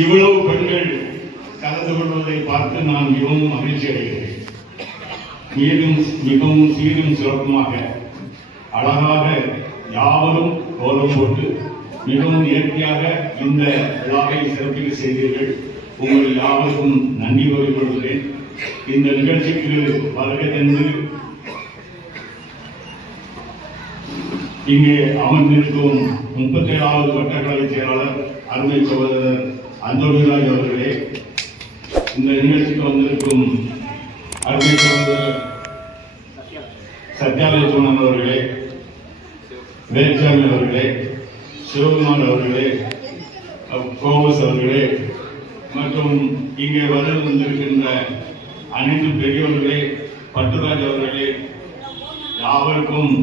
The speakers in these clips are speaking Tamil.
இவ்வளவு பெண்கள் கலந்து கொள்வதை பார்த்து நான் மிகவும் மகிழ்ச்சி அடைகிறேன். மிகவும் சீரும் சிறப்புமாக அழகாக யாவரும் கோலம் போட்டு மிகவும் நேர்த்தியாக இந்த விழாவை சிறப்பிக்க செய்தீர்கள். உங்கள் யாவருக்கும் நன்றி கூறிக்கொள்கிறேன். இந்த நிகழ்ச்சிக்கு வருகை தந்து இங்கே அமர்ந்திருக்கும் 37வது வட்டக்கலை செயலாளர் அருமை சகோதரர் அந்தோணிராஜ் அவர்களே, இந்த நிகழ்ச்சிக்கு வந்திருக்கும் அருமை சகோதரர் சத்யாலட்சுமணன் அவர்களே, வேல்சாமி அவர்களே, சிவகுமார் அவர்களே, கோபஸ் அவர்களே மற்றும் இங்கே வந்திருக்கின்ற அனைத்து பெரியவர்களே, பட்டுராஜ் அவர்களே, யாவருக்கும்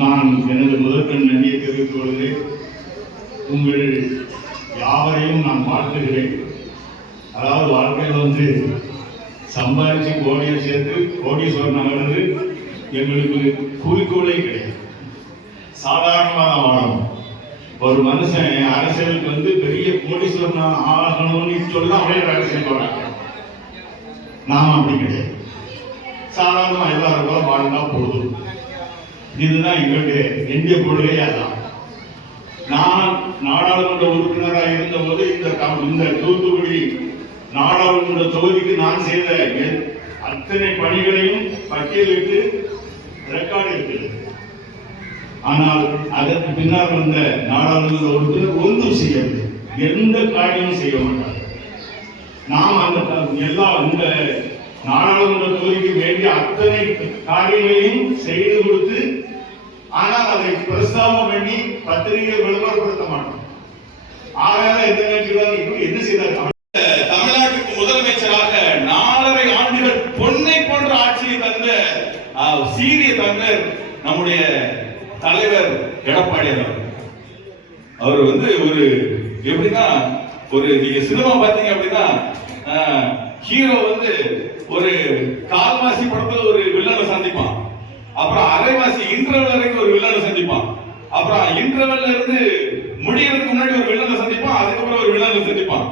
நான் எனது முதற்கண் நன்றியை தெரிவித்துக் கொள்கிறேன். உங்கள் யாவரையும் நான் வாழ்த்துகிறேன். அதாவது வாழ்க்கையில் சம்பாதிச்சு கோடியை சேர்த்து கோடீஸ்வரன் ஆகிறது எங்களுக்கு குறிக்கோளே கிடையாது. சாதாரணமாக வாழணும். ஒரு மனுஷன் அரசியலுக்கு பெரிய கோடீஸ்வரன் ஆகணும்னு சொல்ல அவரே அரசியல் போறாங்க. நாம அப்படி கிடையாது. சாதாரணமா எல்லாரும் கூட வாழ்ந்தா போதும். இதுதான் எங்களுடைய எந்திய கொள்கையே. அதான் நான் நாடாளுமன்ற உறுப்பினராக இருந்த போது இந்த தூத்துக்குடி நாடாளுமன்ற தொகுதிக்கு நான் செய்த அத்தனை பணிகளையும் பட்டியலிட்டு ரெக்கார்டு இருக்கிறது. ஆனால் அதற்கு பின்னால் வந்த நாடாளுமன்ற உறுப்பினர் ஒன்றும் செய்யவில்லை, எந்த காரியமும் செய்ய மாட்டார். நாம் இந்த நாடாளுமன்ற தொகுதிக்கு வேண்டிய அத்தனை காரியங்களையும் செய்து கொடுத்து, ஆனால் அதை பிரஸ்தாபம் பண்ணி பத்திரிகை விளம்பரப்படுத்த மாட்டோம். ஆகையால எந்த நேரத்தில் என்ன செய்தார்? தமிழ்நாட்டுக்கு முதலமைச்சராக 4.5 ஆண்டுகள் பொன்னை போன்ற ஆட்சியை தந்த சீரிய தமிழர் நம்முடைய தலைவர் எடப்பாடியார் அவர் ஒரு எப்படின்னா நீங்க சினிமா பாத்தீங்க அப்படின்னா ஹீரோ ஒரு கால்வாசி படத்துல ஒரு வில்லனை சந்திப்பான், அப்புறம் அரைவாசி இன்டர்வல் வரைக்கும் ஒரு வில்லனை சந்திப்பான், அப்புறம் இன்டர்வல்ல இருந்து முடியறதுக்கு முன்னாடி ஒரு வில்லனை சந்திப்பான், அதுக்கப்புறம் ஒரு வில்லனை சந்திப்பான்.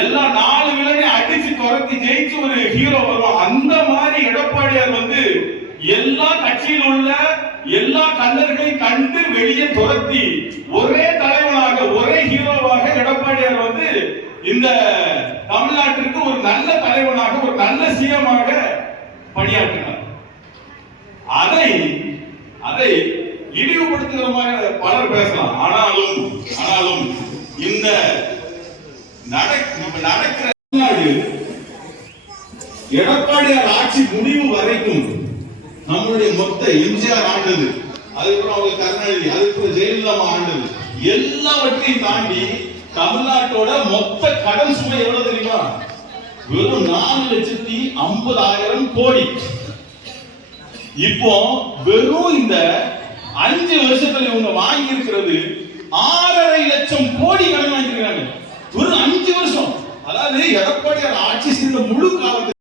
எல்லா 4 வில்லனை அடிச்சு துரத்தி ஜெயிச்சு ஒரு ஹீரோ வருவான். அந்த மாதிரி எடப்பாடியார் எல்லா கட்சியில் உள்ள எல்லா கல்லர்களையும் கண்டு வெளியே துரத்தி ஒரே தலைவனாக ஒரே ஹீரோவாக எடப்பாடியார் இந்த தமிழ்நாட்டிற்கு ஒரு நல்ல தலைவனாக ஒரு நல்ல சிஎமாக பணியாற்றினார். அதை இழிவுபடுத்துகிற பலர் பேசலாம். ஆனாலும் இந்த நடக்கிற தமிழ்நாடு எடப்பாடியார் ஆட்சி முடிவு வரைக்கும் நம்மளுடைய மொத்த எம்ஜிஆர் ஆண்டது, அதுக்கப்புறம் அவங்க கருணாநிதி, அதுக்கப்புறம் ஜெயலலிதா ஆண்டது, எல்லாவற்றையும் தாண்டி தமிழ்நாட்டோட மொத்த கடன் சுமை எவ்வளவு தெரியுமா? வெறும் 4,50,000 கோடி. இப்போ வெறும் இந்த 5 வருஷத்துல இவங்க வாங்கி இருக்கிறது 6.5 லட்சம் கோடி கடன் வாங்கியிருக்காங்க. ஒரு 5 வருஷம். அதாவது எடப்பாடியார் ஆட்சி செய்த முழு காலத்தில்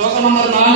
டோக்கன் நம்பர் 4